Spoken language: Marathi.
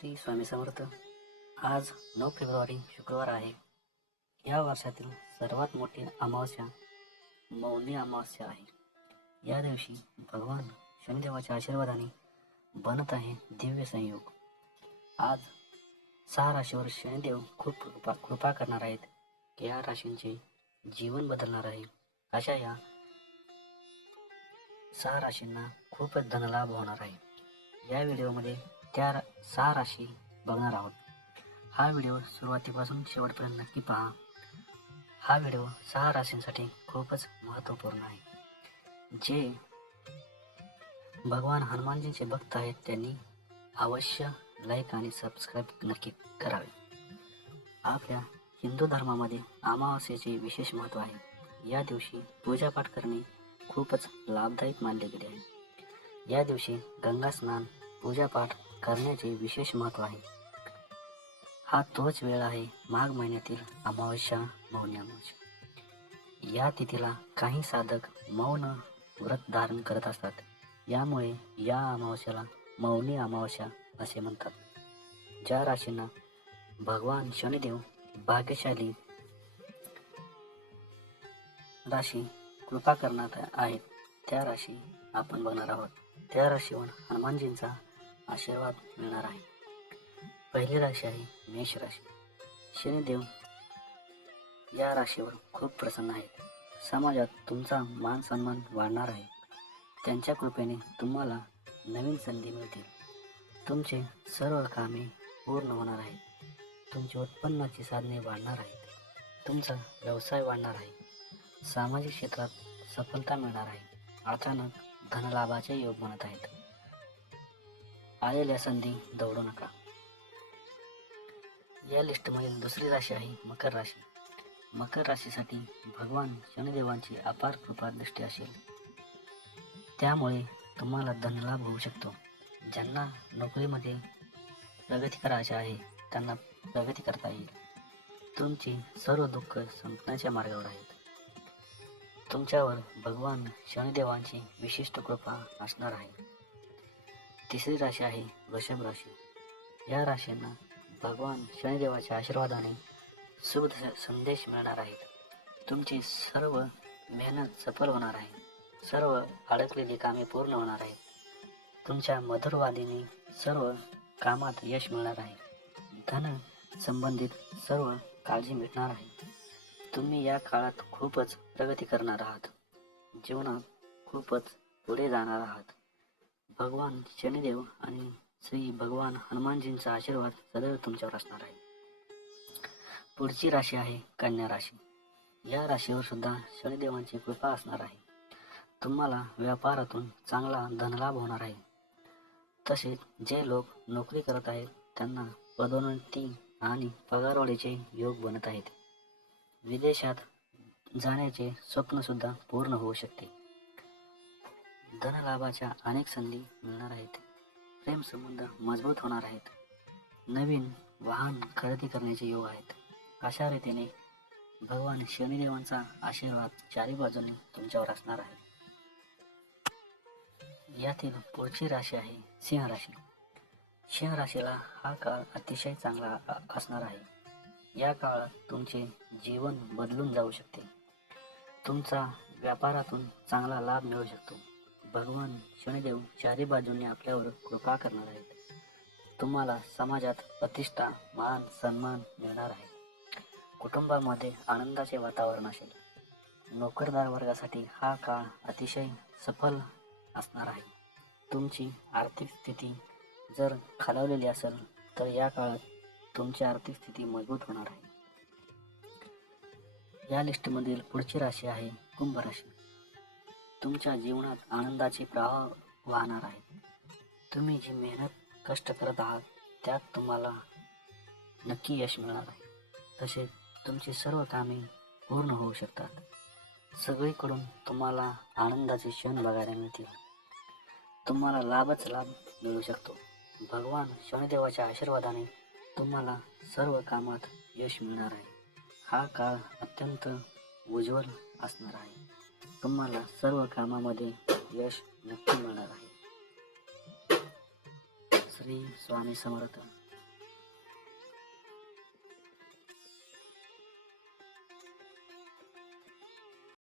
श्री स्वामी समर्थ. आज नऊ फेब्रुवारी शुक्रवार आहे. या वर्षातील सर्वात मोठी अमावस्या मौनी अमावस्या आहे. या दिवशी भगवान शनिदेवाच्या आशीर्वादाने बनत आहे दिव्य संयोग. आज सहा राशीवर शनिदेव खूप कृपा कृपा करणार आहेत या राशींचे जीवन बदलणार आहे. अशा या सहा राशींना खूपच धनलाभ होणार आहे. या व्हिडिओमध्ये त्या सहा राशी बघणार आहोत. हा व्हिडिओ सुरुवातीपासून शेवटपर्यंत नक्की पहा. हा व्हिडिओ सहा राशींसाठी खूपच महत्त्वपूर्ण आहे. जे भगवान हनुमानजींचे भक्त आहेत त्यांनी अवश्य लाईक आणि सबस्क्राईब नक्की करावे. आपल्या हिंदू धर्मामध्ये अमावस्येचे विशेष महत्त्व आहे. या दिवशी पूजापाठ करणे खूपच लाभदायक मानले गेले आहे. या दिवशी गंगा स्नान पूजापाठ करण्याचे विशेष महत्त्व आहे. हा तोच वेळ आहे माघ महिन्यातील अमावस्या मौनी अमावस्या. या तिथीला काही साधक मौन व्रत धारण करत असतात. यामुळे या अमावस्याला मौनी अमावस्या असे म्हणतात. ज्या राशींना भगवान शनिदेव भाग्यशाली राशी कृपा करणार आहेत त्या राशी आपण बघणार आहोत. त्या राशीवर हनुमानजींचा आशीर्वाद मिळणार आहे. पहिली राशी आहे मेष राशी. शनिदेव या राशीवर खूप प्रसन्न आहेत. समाजात तुमचा मान सन्मान वाढणार आहे. त्यांच्या कृपेने तुम्हाला नवीन संधी मिळतील. तुमचे सर्व कामे पूर्ण होणार आहेत. तुमची उत्पन्नाची साधने वाढणार आहेत. तुमचा व्यवसाय वाढणार आहे. सामाजिक क्षेत्रात सफलता मिळणार आहे. अचानक धनलाभाचे योग बनत आहेत. आलेल्या संधी दौडू नका. या लिस्टमधील दुसरी राशी आहे मकर राशी. मकर राशीसाठी भगवान शनिदेवांची अपार कृपा दृष्टी असेल. त्यामुळे तुम्हाला धनलाभ होऊ शकतो. ज्यांना नोकरीमध्ये प्रगती करायची आहे त्यांना प्रगती करता येईल. तुमची सर्व दुःख संपण्याच्या मार्गावर आहेत. तुमच्यावर भगवान शनिदेवांची विशिष्ट कृपा असणार आहे. तिसरी राशी आहे वृषभ राशी. या राशींना भगवान शनिदेवाच्या आशीर्वादाने शुभ संदेश मिळणार आहेत. तुमची सर्व मेहनत सफल होणार आहे. सर्व अडकलेली कामे पूर्ण होणार आहेत. तुमच्या मधुरवादीने सर्व कामात यश मिळणार आहे. धन संबंधित सर्व काळजी मिळणार आहे. तुम्ही या काळात खूपच प्रगती करणार आहात. जीवनात खूपच पुढे जाणार आहात. भगवान शनिदेव आणि श्री भगवान हनुमानजींचा आशीर्वाद सदैव तुमच्यावर असणार आहे. पुढची राशी आहे कन्या राशी. या राशीवर सुद्धा शनिदेवांची कृपा असणार आहे. तुम्हाला व्यापारातून चांगला धनलाभ होणार आहे. तसेच जे लोक नोकरी करत आहेत त्यांना पदोन्नती आणि पगारवाढीचे योग बनत आहेत. विदेशात जाण्याचे स्वप्न सुद्धा पूर्ण होऊ शकते. धनलाभाच्या अनेक संधी मिळणार आहेत. प्रेम संबंध मजबूत होणार आहेत. नवीन वाहन खरेदी करण्याचे योग आहेत. अशा रीतीने भगवान शनिदेवांचा आशीर्वाद चारी बाजूने तुमच्यावर असणार आहे. यातील पुढची राशी आहे सिंह राशी. सिंह राशीला हा काळ अतिशय चांगला असणार आहे. या काळात तुमचे जीवन बदलून जाऊ शकते. तुमचा व्यापारातून चांगला लाभ मिळू शकतो. भगवान शनिदेव चारी बाजूंनी आपल्यावर कृपा करणार आहेत. तुम्हाला समाजात प्रतिष्ठा मान सन्मान मिळणार आहे. कुटुंबामध्ये आनंदाचे वातावरण असेल. नोकरदार वर्गासाठी हा काळ अतिशय सफल असणार आहे. तुमची आर्थिक स्थिती जर खालावलेली असेल तर या काळात तुमची आर्थिक स्थिती मजबूत होणार आहे. या लिस्टमधील पुढची राशी आहे कुंभ राशी. तुमच्या जीवनात आनंदाचे प्रवाह वाहणार आहे तुम्ही जी मेहनत कष्ट करत आहात त्यात तुम्हाला नक्की यश मिळणार आहे. तसेच तुमची सर्व कामे पूर्ण होऊ शकतात. सगळीकडून तुम्हाला आनंदाचे क्षण बघायला मिळतील. तुम्हाला लाभच लाभ मिळू शकतो. भगवान शनिदेवाच्या आशीर्वादाने तुम्हाला सर्व कामात यश मिळणार आहे. हा काळ अत्यंत उज्ज्वल असणार आहे. तुम्हाला सर्व कामामध्ये यश नक्की मिळणार आहे. श्री स्वामी समर्थ.